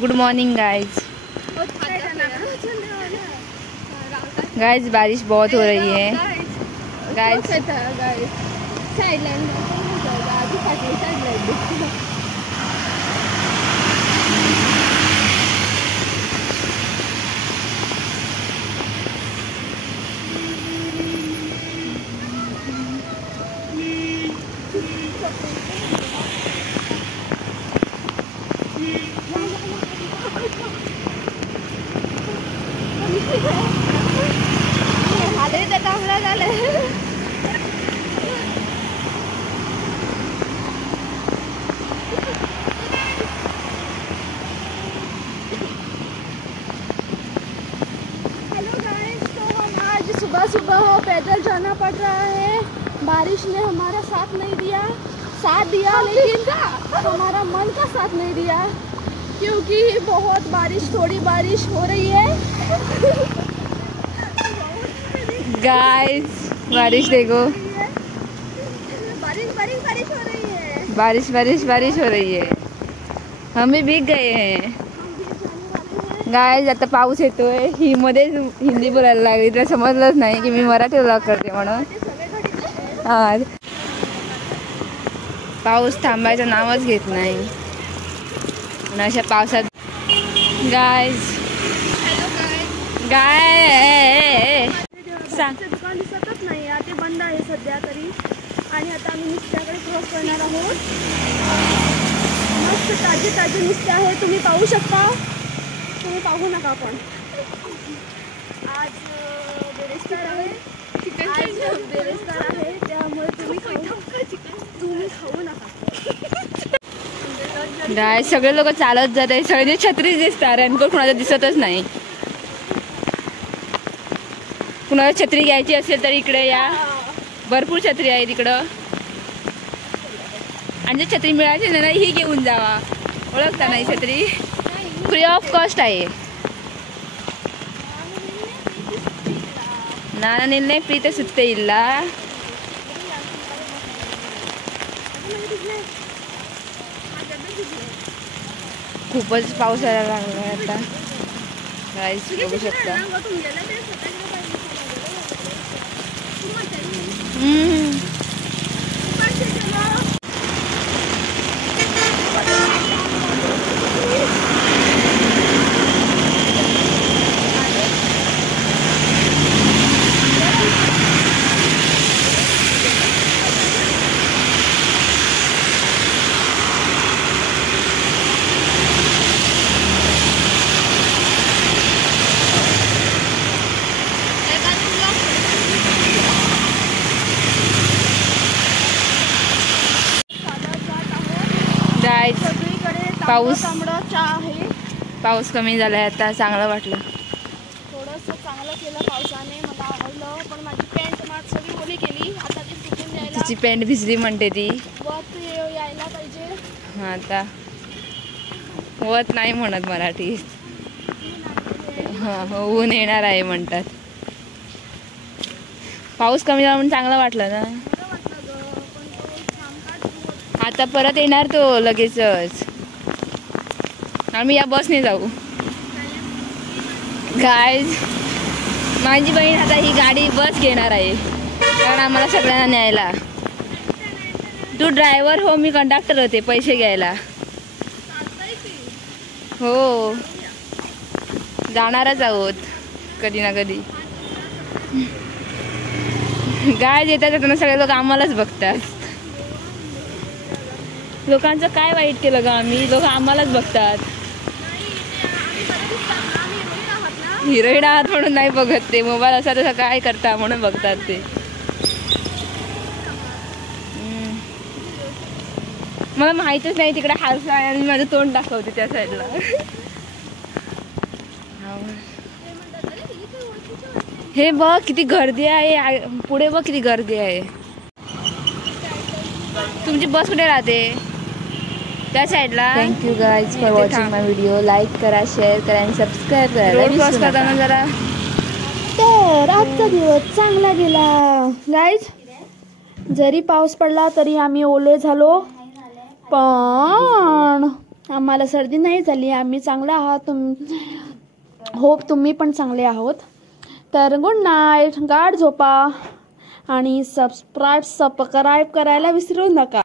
Good morning guys. Guys बारिश बहुत हो रही है। गाइज सुबह सुबह पैदल जाना पड़ रहा है। बारिश ने हमारा साथ नहीं दिया, साथ दिया लेकिन हमारा मन का साथ नहीं दिया, क्योंकि बहुत बारिश, थोड़ी बारिश हो रही है। गाइस बारिश देखो, बारिश बारिश बारिश हो रही है, बारिश बारिश बारिश हो रही है। हम भी भीग गए हैं गाइस। आता पाऊस येतोय। ही मध्येच हिंदी बोलायला लागली, तिला समजलंच नाही की मी मराठी व्लॉग करते म्हणून। हा, पाऊस थांबायचं नावच घेत नाही आणि अशा पावसात गाइस गाय दुकान दिसतच नाही, ते बंद आहे सध्या तरी। आणि आता आम्ही निस्त्याकडे क्रॉस करणार आहोत। मस्त ताजे ताजे निस्ते आहे, तुम्ही पाहू शकता। तुम्ही पाहू नका, पण आज बेरेस्तार आहे, आज बेरेस्तार आहे, त्यामुळे तुम्ही खाऊ नका। गाय सगळे लोक चालत जात आहे, सगळे छत्री दिसतात, रेनकोट कुणाला दिसतच नाही। कुणाला छत्री घ्यायची असेल तर इकडे या, भरपूर छत्री आहे तिकडं। आणि जर छत्री मिळायची नाही ही घेऊन जावा, ओळखता नाही छत्री, फ्री ऑफ कॉस्ट आहे। ನಾನು ನಿನ್ನೆ ಪ್ರೀತಿ ಸುತ್ತೇ ಇಲ್ಲ। खूपच पाऊस यायला लागलाय आता गाइस, बघू शकता। पाऊस कमी झालाय आता, चांगलं वाटलं। थोडंसं चांगलं केलं पावसाने, मला आवडलं। पण माझी पॅन्ट मार्क सगळी ओली केली, आता ती सुकून जायला, तिची पॅन्ट भिजली म्हणते ती, वत यायला पाहिजे। हा, आता वत नाही म्हणत मराठीत, हा ऊन येणार आहे म्हणतात। पाऊस कमी झाला म्हणून चांगलं वाटलं ना। आता परत येणार तो लगेचच। आम्ही या बसने जाऊ गाइस। माझी बहीण आता ही गाडी बस घेणार आहे, कारण आम्हाला सगळ्यांना न्यायला। तू ड्रायव्हर हो, मी कंडक्टर होते पैसे घ्यायला। हो, जाणारच आहोत कधी ना कधी। गाइस येतात येताना सगळे लोक आम्हालाच बघतात। लोकांचं काय वाईट केलं ग आम्ही, लोक आम्हालाच बघतात। हिरोईन आहात म्हणून नाही बघत ते, मोबाईल असा तसा काय करता म्हणून बघतात ते। मला माहितच नाही तिकडे हालसा आहे आणि माझं तोंड दाखवते त्या साईडला। हे बघ किती गर्दी आहे, पुढे बघ किती गर्दी आहे। तुमची बस कुठे राहते? त्या साईडला। Thank you guys for watching my video. Like करा, शेअर करा आणि सबस्क्राईब करा। रोड क्रॉस करताना जरा। तर आजचा दिवस चांगला गेला गाइज। जरी पाऊस पडला तरी आम्ही ओले झालो, पण आम्हाला सर्दी नाही झाली, आम्ही चांगले आहात. होप तुम्ही पण चांगले आहोत. तर गुड नाईट, गाढ झोपा आणि सबस्क्राईब करायला विसरू नका.